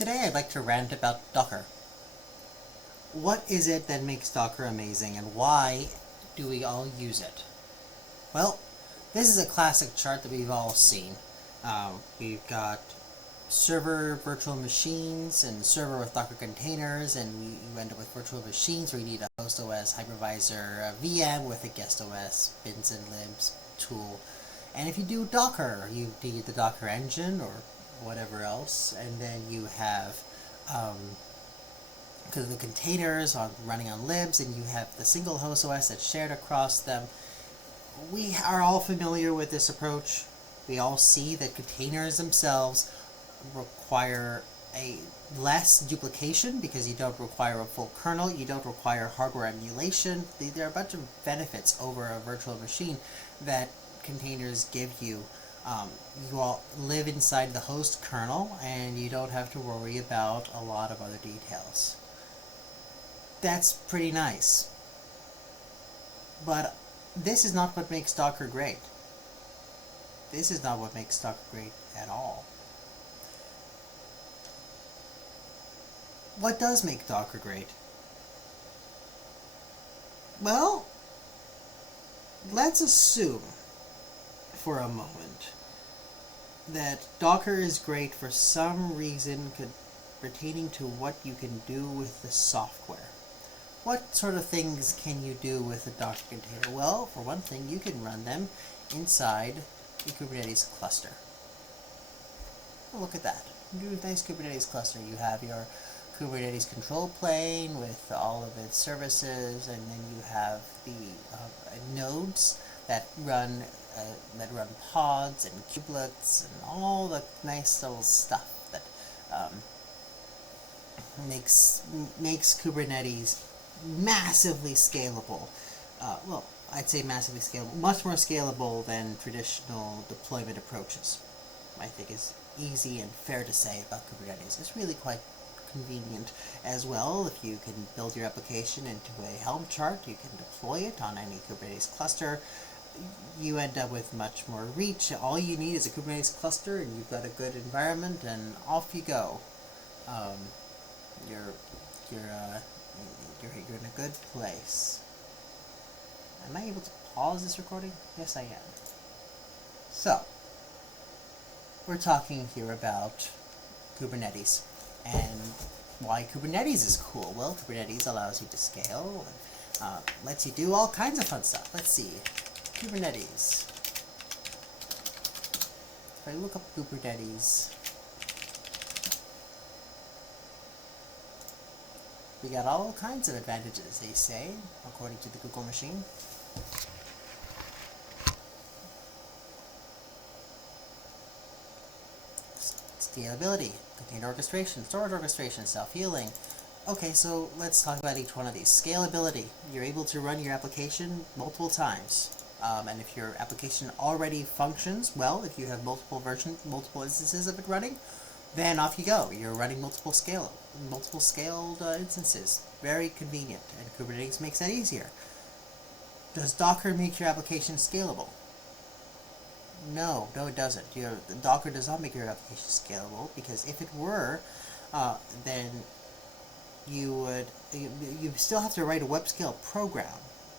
Today I'd like to rant about Docker. What is it that makes Docker amazing, and why do we all use it? Well, this is a classic chart that we've all seen. We've got server virtual machines and server with Docker containers, and you end up with virtual machines where you need a host OS hypervisor VM with a guest OS bins and libs tool. And if you do Docker, you need the Docker engine or whatever else, and then you have because the containers are running on libs, and you have the single host OS that's shared across them. We are all familiar with this approach. We all see that containers themselves require a less duplication because you don't require a full kernel, you don't require hardware emulation. There are a bunch of benefits over a virtual machine that containers give you. You all live inside the host kernel, and you don't have to worry about a lot of other details. That's pretty nice. But this is not what makes Docker great. This is not what makes Docker great at all. What does make Docker great? Well, let's assume for a moment that Docker is great for some reason pertaining to what you can do with the software. What sort of things can you do with a Docker container? Well, for one thing, you can run them inside a Kubernetes cluster. Look at that. You do a nice Kubernetes cluster. You have your Kubernetes control plane with all of its services, and then you have the nodes that run pods and kubelets and all the nice little stuff that makes Kubernetes massively scalable. Well, I'd say massively scalable, much more scalable than traditional deployment approaches. I think is easy and fair to say about Kubernetes. It's really quite convenient as well. If you can build your application into a Helm chart, you can deploy it on any Kubernetes cluster. You end up with much more reach. All you need is a Kubernetes cluster, and you've got a good environment, and off you go. You're in a good place. Am I able to pause this recording? Yes, I am. So, we're talking here about Kubernetes and why Kubernetes is cool. Well, Kubernetes allows you to scale and lets you do all kinds of fun stuff. Let's see. Kubernetes. If I look up Kubernetes, we got all kinds of advantages, they say, according to the Google machine. Scalability, container orchestration, storage orchestration, self-healing. Okay, so let's talk about each one of these. Scalability. You're able to run your application multiple times. And if your application already functions well, if you have multiple instances of it running, then off you go. You're running multiple scaled instances. Very convenient, and Kubernetes makes that easier. Does Docker make your application scalable? No, it doesn't. Docker does not make your application scalable, because if it were, then you still have to write a web scale program.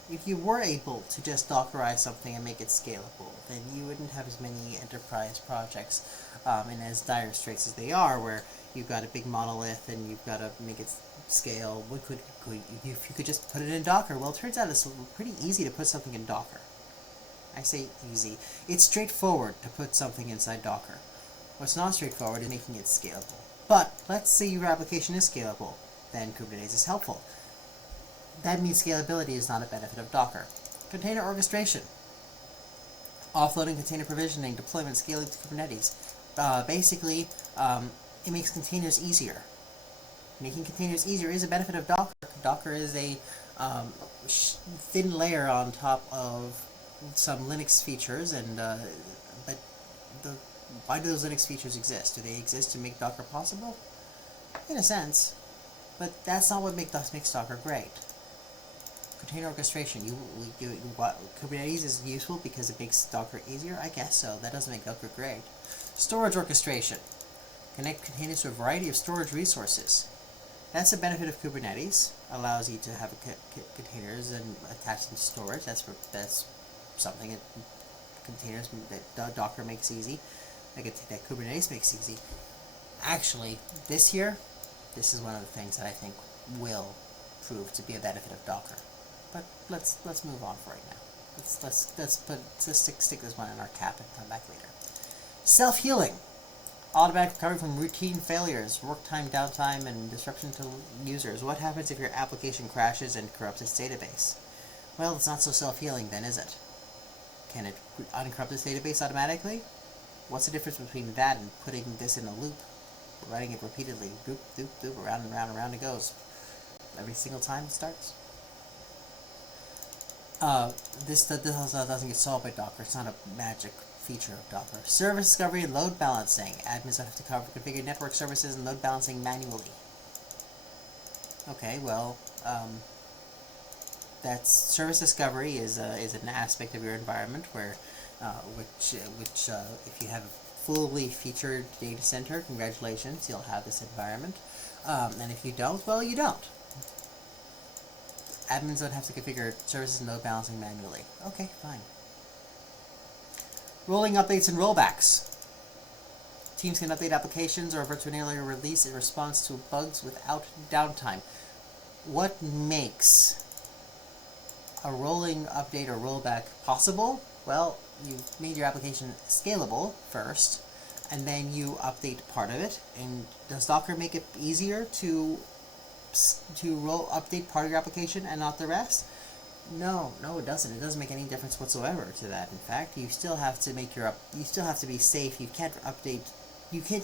If you were able to just Dockerize something and make it scalable, then you wouldn't have as many enterprise projects and as dire straits as they are, where you've got a big monolith and you've got to make it scale. If you could just put it in Docker? Well, it turns out it's pretty easy to put something in Docker. I say easy. It's straightforward to put something inside Docker. What's not straightforward is making it scalable. But let's say your application is scalable, then Kubernetes is helpful. That means scalability is not a benefit of Docker. Container orchestration. Offloading container provisioning, deployment, scaling to Kubernetes. Basically, it makes containers easier. Making containers easier is a benefit of Docker. Docker is a thin layer on top of some Linux features, and but why do those Linux features exist? Do they exist to make Docker possible? In a sense, but that's not what makes Docker great. Container orchestration. Kubernetes is useful because it makes Docker easier? I guess so. That doesn't make Docker great. Storage orchestration. Connect containers to a variety of storage resources. That's the benefit of Kubernetes. Allows you to have containers and attach them to storage. That's something that containers that Docker makes easy. That Kubernetes makes easy. Actually, this is one of the things that I think will prove to be a benefit of Docker. But let's move on for right now. Let's stick this one in our cap and come back later. Self-healing. Automatic recovery from routine failures, work time, downtime, and disruption to users. What happens if your application crashes and corrupts its database? Well, it's not so self-healing then, is it? Can it uncorrupt its database automatically? What's the difference between that and putting this in a loop? Running it repeatedly, doop, doop, doop, around and around and around it goes. Every single time it starts. This doesn't get solved by Docker. It's not a magic feature of Docker. Service discovery and load balancing. Admins don't have to configure network services and load balancing manually. Okay, well, that's service discovery is an aspect of your environment where, which if you have a fully featured data center, congratulations, you'll have this environment. And if you don't, well, you don't. Admins don't have to configure services and load balancing manually. Okay, fine. Rolling updates and rollbacks. Teams can update applications or avert to an earlier release in response to bugs without downtime. What makes a rolling update or rollback possible? Well, you've made your application scalable first, and then you update part of it. And does Docker make it easier to update part of your application and not the rest? No, it doesn't. It doesn't make any difference whatsoever to that. In fact, you still have to you still have to be safe. You can't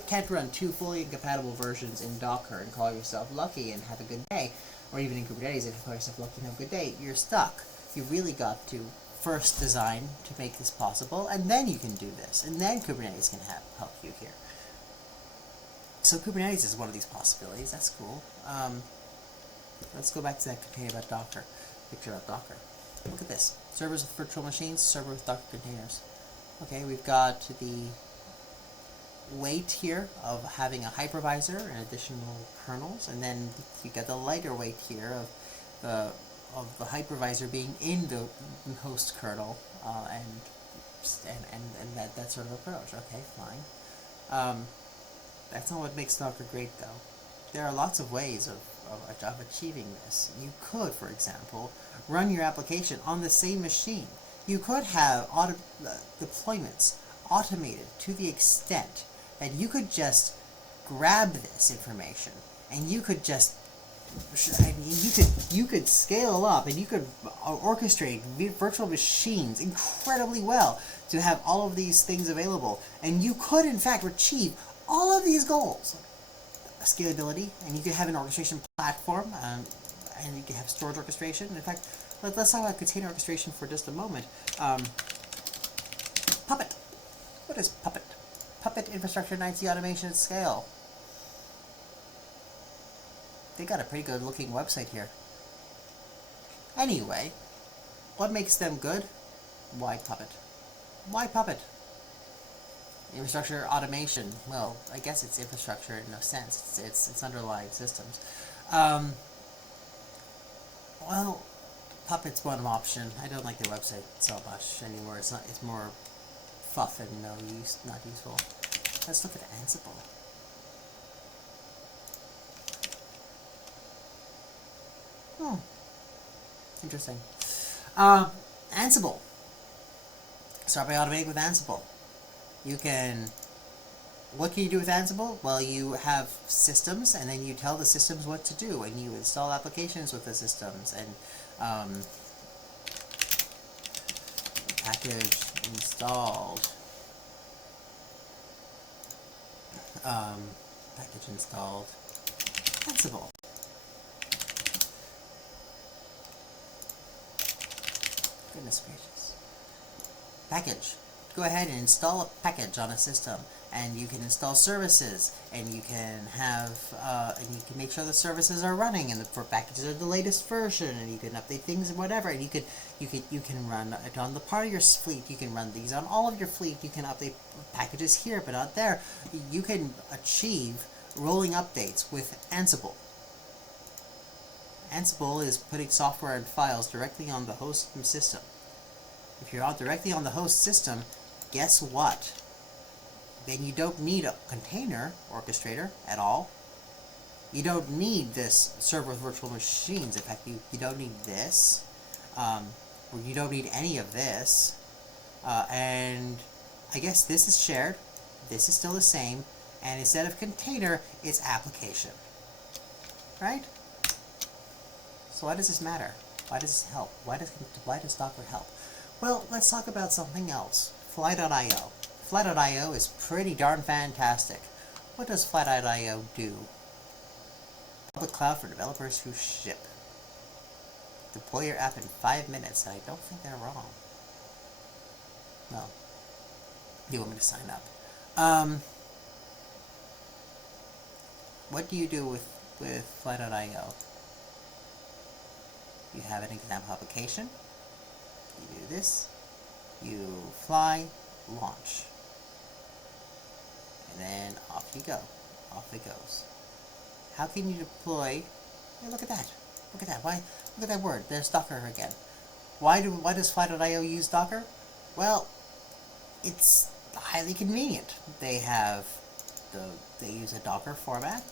can't run two fully incompatible versions in Docker and call yourself lucky and have a good day, or even in Kubernetes, if you call yourself lucky and have a good day, you're stuck. You really got to first design to make this possible, and then you can do this, and then Kubernetes can help you here. So Kubernetes is one of these possibilities. That's cool. Let's go back to that container about Docker. Picture about Docker. Look at this. Servers with virtual machines, server with Docker containers. Okay, we've got the weight here of having a hypervisor and additional kernels, and then you got the lighter weight here of the hypervisor being in the host kernel, and that sort of approach. Okay, fine. That's not what makes Docker great, though. There are lots of ways of achieving this. You could, for example, run your application on the same machine. You could have deployments automated to the extent that you could just grab this information and you could just you could scale up and you could orchestrate virtual machines incredibly well to have all of these things available, and you could in fact achieve all of these goals. Scalability, and you could have an orchestration platform, and you can have storage orchestration. In fact, let's talk about container orchestration for just a moment. Puppet. What is Puppet? Puppet Infrastructure and IT Automation at Scale. They got a pretty good looking website here. Anyway, what makes them good? Why Puppet? Why Puppet? Infrastructure automation. Well, I guess it's infrastructure in no sense. It's underlying systems. Well, Puppet's one option. I don't like the website so much anymore. It's more fluff and not useful. Let's look at Ansible. Interesting. Ansible. Start by automating with Ansible. What can you do with Ansible? Well, you have systems, and then you tell the systems what to do, and you install applications with the systems, and package installed. Package installed Ansible. Goodness gracious. Package. Go ahead and install a package on a system. and you can install services, and you can have and you can make sure the services are running and the packages are the latest version, and you can update things and whatever, and you can run it on the part of your fleet. You can run these on all of your fleet. You can update packages here but not there. You can achieve rolling updates with Ansible. Ansible is putting software and files directly on the host system. If you're directly on the host system, guess what? Then you don't need a container orchestrator at all. You don't need this server with virtual machines. In fact, you don't need this. You don't need any of this. And I guess this is shared. This is still the same. And instead of container, it's application. Right? So why does this matter? Why does this help? Why does Docker help? Well, let's talk about something else. Fly.io. Fly.io is pretty darn fantastic. What does Fly.io do? Public cloud for developers who ship. Deploy your app in 5 minutes, and I don't think they're wrong. No. You want me to sign up? What do you do with Fly.io? You have an example application. You do this. You fly, launch. And then off you go. Off it goes. How can you deploy? Hey, look at that. Look at that. Why? Look at that word. There's Docker again. Why does Fly.io use Docker? Well, it's highly convenient. They use a Docker format.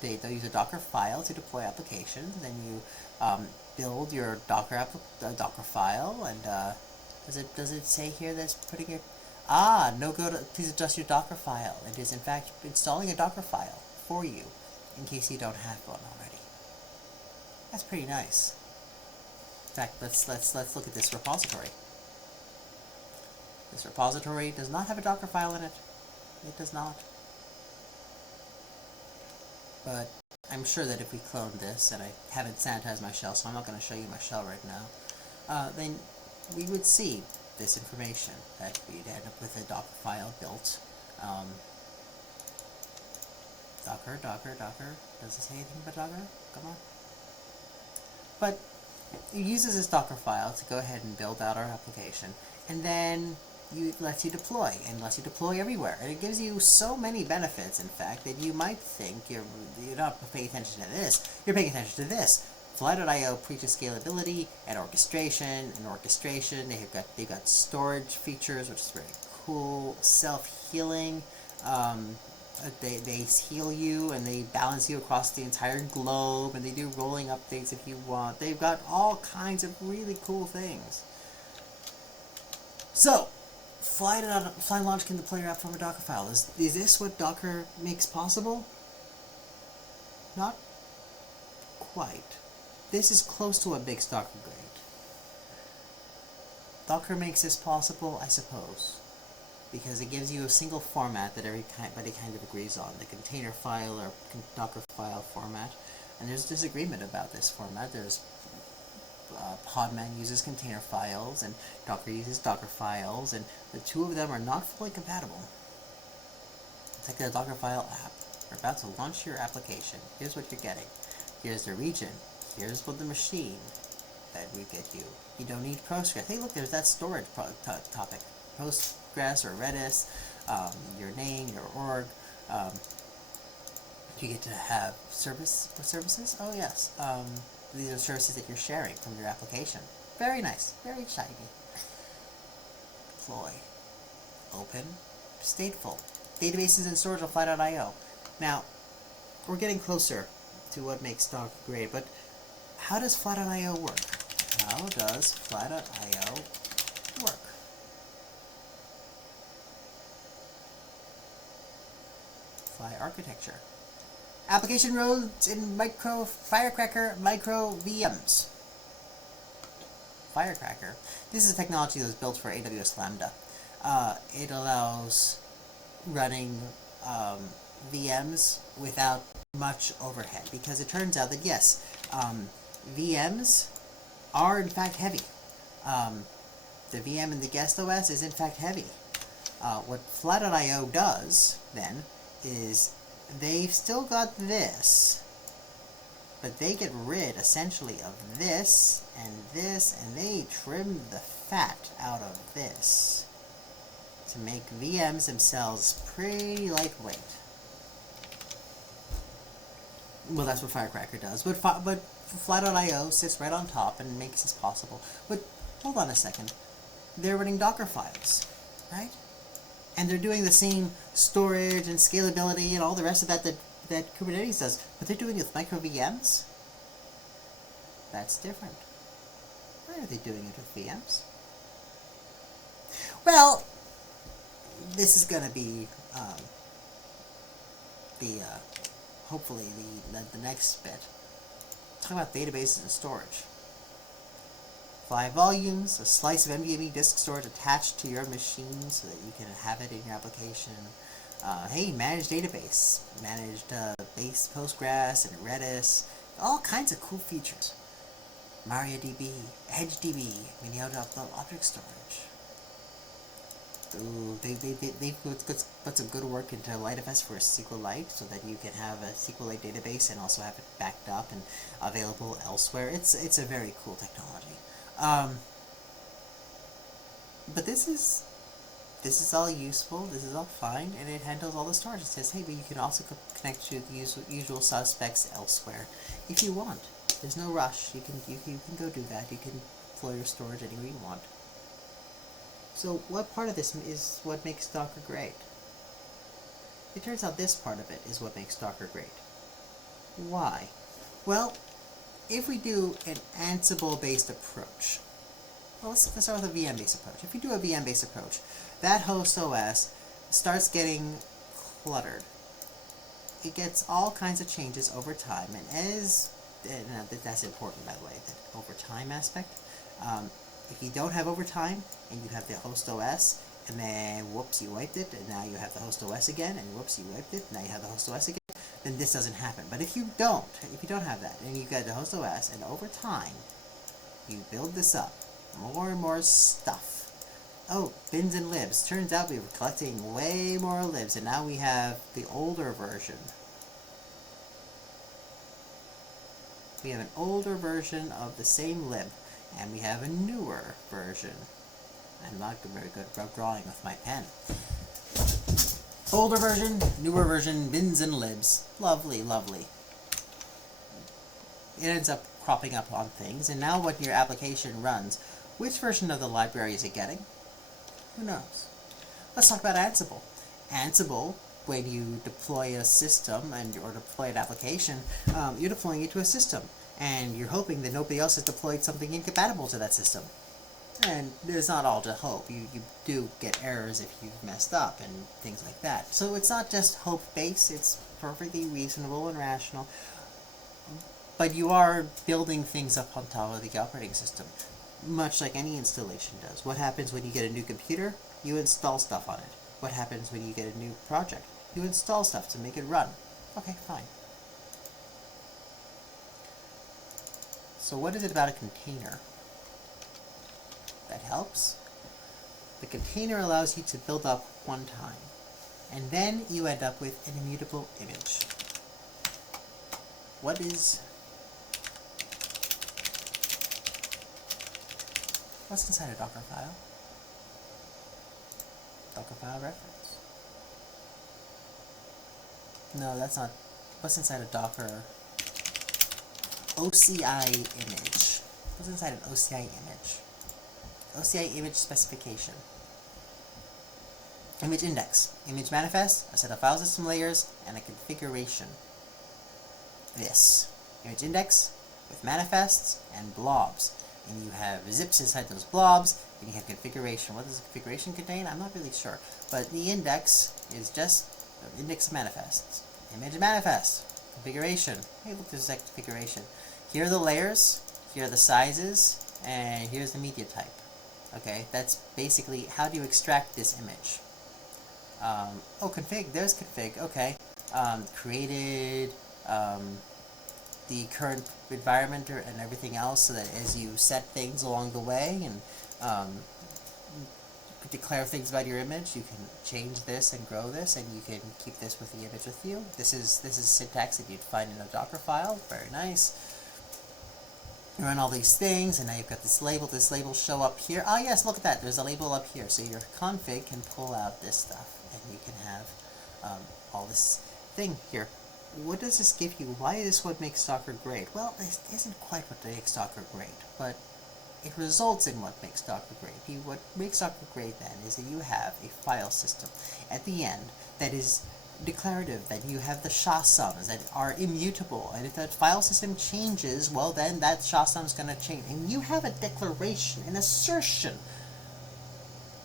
They use a Docker file to deploy applications. Then you build your Docker file, and does it say here that's putting it? Please adjust your Docker file. It is in fact installing a Docker file for you, in case you don't have one already. That's pretty nice. In fact, let's look at this repository. This repository does not have a Docker file in it. It does not. But I'm sure that if we clone this, and I haven't sanitized my shell, so I'm not going to show you my shell right now, then we would see this information, that we'd end up with a Docker file built. Docker. Does it say anything about Docker? Come on. But it uses this Docker file to go ahead and build out our application, and then it lets you deploy, and lets you deploy everywhere. And it gives you so many benefits, in fact, that you might think you're not paying attention to this. You're paying attention to this. Fly.io preaches scalability and orchestration. They've got storage features, which is very cool. Self-healing. They heal you and they balance you across the entire globe, and they do rolling updates if you want. They've got all kinds of really cool things. So, Fly Launch can deploy your app from a Docker file. Is this what Docker makes possible? Not quite. This is close to what makes Docker great. Docker makes this possible, I suppose, because it gives you a single format that everybody kind of agrees on, the container file or Docker file format. And there's disagreement about this format. There's Podman uses container files, and Docker uses Docker files, and the two of them are not fully compatible. It's like the Docker file app. You're about to launch your application. Here's what you're getting. Here's the region. Here's what the machine that we get you. You don't need Postgres. Hey, look, there's that storage topic. Postgres or Redis, your name, your org. You get to have services. Oh yes. These are services that you're sharing from your application. Very nice. Very shiny. Deploy. Open. Stateful. Databases and storage on Fly.io. Now, we're getting closer to what makes Docker great, but how does Fly.io work? How does Fly.io work? Fly architecture. Application runs in Firecracker micro VMs. Firecracker. This is a technology that was built for AWS Lambda. It allows running VMs without much overhead, because it turns out that yes, VMs are in fact heavy. The VM in the guest OS is in fact heavy. What Flat.io does, then, is they've still got this, but they get rid, essentially, of this, and they trim the fat out of this to make VMs themselves pretty lightweight. Well, that's what Firecracker does, but Flat.io sits right on top and makes this possible. But hold on a second, they're running Docker files, right? And they're doing the same storage and scalability and all the rest of that Kubernetes does, but they're doing it with micro VMs. That's different. Why are they doing it with VMs? Well, this is going to be hopefully the next bit. Talk about databases and storage. 5 volumes, a slice of NVMe disk storage attached to your machine so that you can have it in your application. Hey, managed database, managed base Postgres and Redis, all kinds of cool features. MariaDB, EdgeDB, mini object storage. Ooh, they've put some good work into LiteFS for SQLite so that you can have a SQLite database and also have it backed up and available elsewhere. It's a very cool technology. But this is all useful, this is all fine, and it handles all the storage. It says, hey, but you can also connect to the usual suspects elsewhere if you want. There's no rush. You can go do that. You can flow your storage anywhere you want. So what part of this is what makes Docker great? It turns out this part of it is what makes Docker great. Why? Well, if we do an Ansible-based approach, well, let's start with a VM-based approach. If you do a VM-based approach, that host OS starts getting cluttered. It gets all kinds of changes over time, and that's important, by the way, that over time aspect. If you don't have overtime, and you have the host OS, and then whoops, you wiped it, and now you have the host OS again, and whoops, you wiped it, and now you have the host OS again, then this doesn't happen. But if you don't have that, and you've got the host OS, and over time, you build this up, more and more stuff. Oh, bins and libs. Turns out we were collecting way more libs, and now we have the older version. We have an older version of the same lib, and we have a newer version. I'm not very good at drawing with my pen. Older version, newer version, bins and libs. Lovely, lovely. It ends up cropping up on things, and now when your application runs, which version of the library is it getting? Who knows? Let's talk about Ansible. Ansible, when you deploy a system or deploy an application, you're deploying it to a system, and you're hoping that nobody else has deployed something incompatible to that system. And it's not all to hope. You do get errors if you've messed up and things like that. So it's not just hope-based, it's perfectly reasonable and rational. But you are building things up on top of the operating system, much like any installation does. What happens when you get a new computer? You install stuff on it. What happens when you get a new project? You install stuff to make it run. Okay, fine. So what is it about a container that helps? The container allows you to build up one time, and then you end up with an immutable image. What's inside a Docker file? Docker file reference. No, that's not. What's inside a Docker? OCI image. What's inside an OCI image? OCI image specification. Image index. Image manifest, a set of file system layers, and a configuration. This. Image index with manifests and blobs. And you have zips inside those blobs, and you have configuration. What does the configuration contain? I'm not really sure. But the index is just the index of manifests. Image manifest. Configuration. Hey, look, there's that configuration. Here are the layers, here are the sizes, and here's the media type. Okay, that's basically how do you extract this image. Oh, config, there's config, okay. Created the current environment and everything else so that as you set things along the way and declare things about your image. You can change this and grow this, and you can keep this with the image with you. This is syntax that you'd find in a Docker file. Very nice. You run all these things, and now you've got this label. This label show up here. Ah, yes, look at that. There's a label up here. So your config can pull out this stuff, and you can have all this thing here. What does this give you? Why is this what makes Docker great? Well, this isn't quite what makes Docker great, but it results in what makes Docker great. What makes Docker great then is that you have a file system at the end that is declarative, that you have the SHA-sums that are immutable, and if that file system changes, well then that SHA-sum is going to change, and you have a declaration, an assertion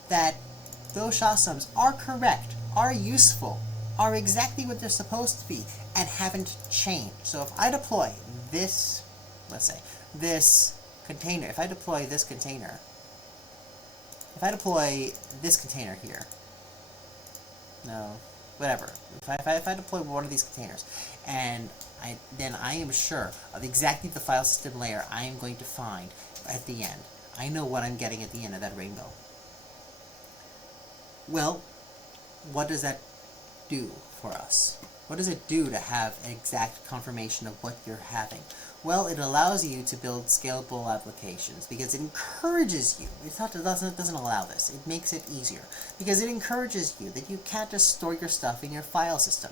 that those SHA-sums are correct, are useful, are exactly what they're supposed to be, and haven't changed. So if I deploy this, let's say, this container, if I deploy this container here, no, whatever, if I deploy one of these containers, and then I am sure of exactly the file system layer I am going to find at the end. I know what I'm getting at the end of that rainbow. Well, what does that do for us? What does it do to have an exact confirmation of what you're having? Well, it allows you to build scalable applications because it encourages you. It doesn't allow this. It makes it easier because it encourages you that you can't just store your stuff in your file system.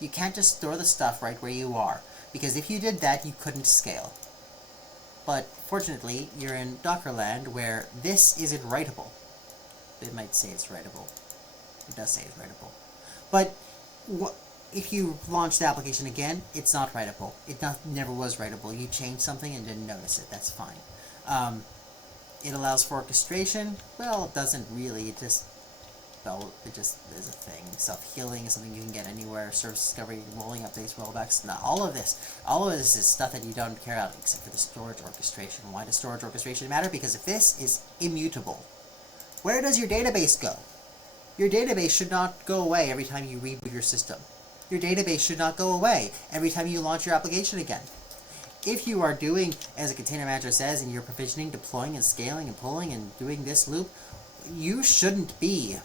You can't just store the stuff right where you are, because if you did that, you couldn't scale. But fortunately, you're in Docker land where this isn't writable. It might say it's writable. It does say it's writable. But if you launch the application again, it's not writable. It never was writable. You changed something and didn't notice it. That's fine. It allows for orchestration. Well, it doesn't really. It just is a thing. Self-healing is something you can get anywhere. Service discovery, rolling updates, rollbacks. No, all of this is stuff that you don't care about except for the storage orchestration. Why does storage orchestration matter? Because if this is immutable, where does your database go? Your database should not go away every time you reboot your system. Your database should not go away every time you launch your application again. If you are doing, as a container manager says, and you're provisioning, deploying, and scaling, and pulling, and doing this loop, you shouldn't be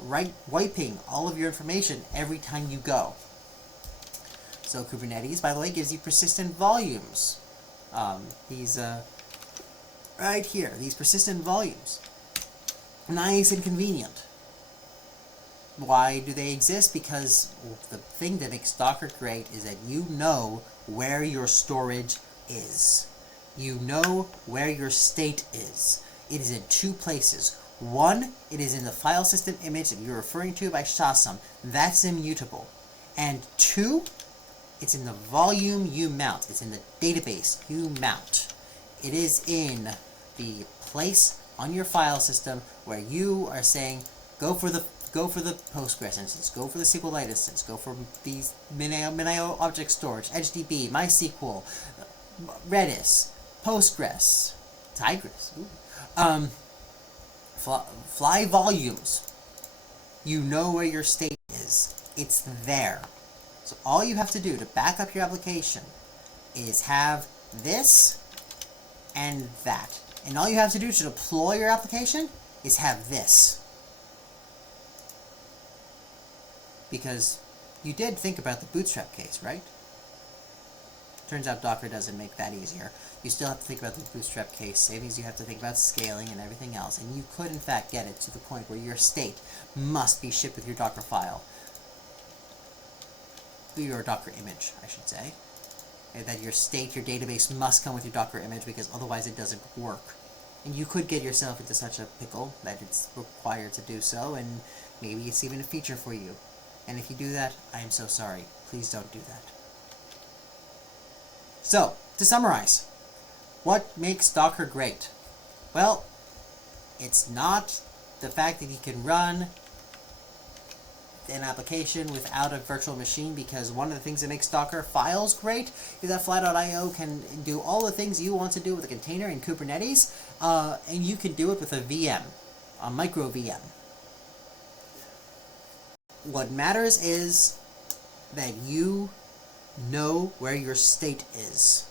wiping all of your information every time you go. So Kubernetes, by the way, gives you persistent volumes. These right here, these persistent volumes. Nice and convenient. Why do they exist? Because the thing that makes Docker great is that you know where your storage is. You know where your state is. It is in two places. One, it is in the file system image that you're referring to by SHA-sum. That's immutable. And two, it's in the volume you mount. It's in the database you mount. It is in the place on your file system where you are saying, go for the Postgres instance, go for the SQLite instance, go for these MinIO object storage, EdgeDB, MySQL, Redis, Postgres, Tigris, fly volumes. You know where your state is. It's there. So all you have to do to back up your application is have this and that. And all you have to do to deploy your application is have this. Because you did think about the bootstrap case, right? Turns out Docker doesn't make that easier. You still have to think about the bootstrap case. Same as you have to think about scaling and everything else. And you could, in fact, get it to the point where your state must be shipped with your Docker file. Your Docker image, I should say. That your state, your database must come with your Docker image because otherwise it doesn't work. And you could get yourself into such a pickle that it's required to do so, and maybe it's even a feature for you. And if you do that, I am so sorry. Please don't do that. So, to summarize, what makes Docker great? Well, it's not the fact that you can run an application without a virtual machine, because one of the things that makes Docker files great is that Fly.io can do all the things you want to do with a container in Kubernetes, and you can do it with a VM, a micro VM. What matters is that you know where your state is.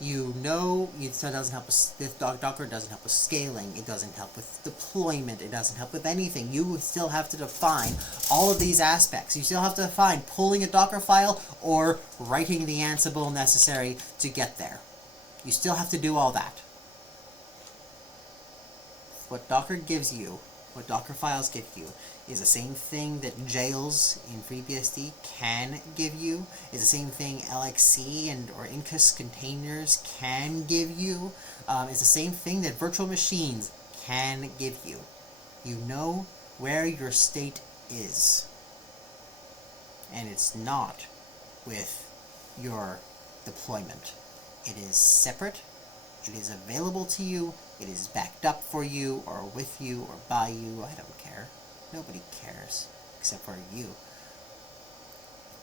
You know, it doesn't help with Docker doesn't help with scaling. It doesn't help with deployment. It doesn't help with anything. You still have to define all of these aspects. You still have to define pulling a Docker file or writing the Ansible necessary to get there. You still have to do all that. What Docker gives you, what Docker files give you, is the same thing that jails in FreeBSD can give you, is the same thing LXC or Incus containers can give you, is the same thing that virtual machines can give you. You know where your state is. And it's not with your deployment. It is separate, it is available to you, it is backed up for you, or with you, or by you. I don't care. Nobody cares, except for you.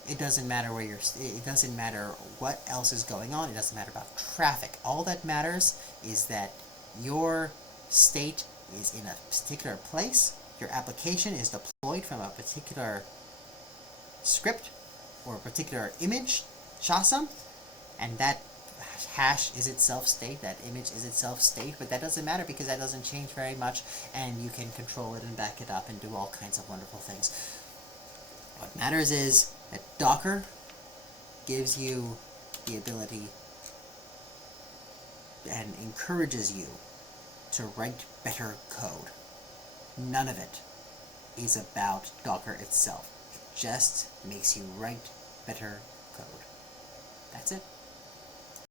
It doesn't matter where it doesn't matter what else is going on, it doesn't matter about traffic. All that matters is that your state is in a particular place, your application is deployed from a particular script, or a particular image, JSON, and that hash is itself state, that image is itself state, but that doesn't matter because that doesn't change very much, and you can control it and back it up and do all kinds of wonderful things. What matters is that Docker gives you the ability and encourages you to write better code. None of it is about Docker itself. It just makes you write better code. That's it.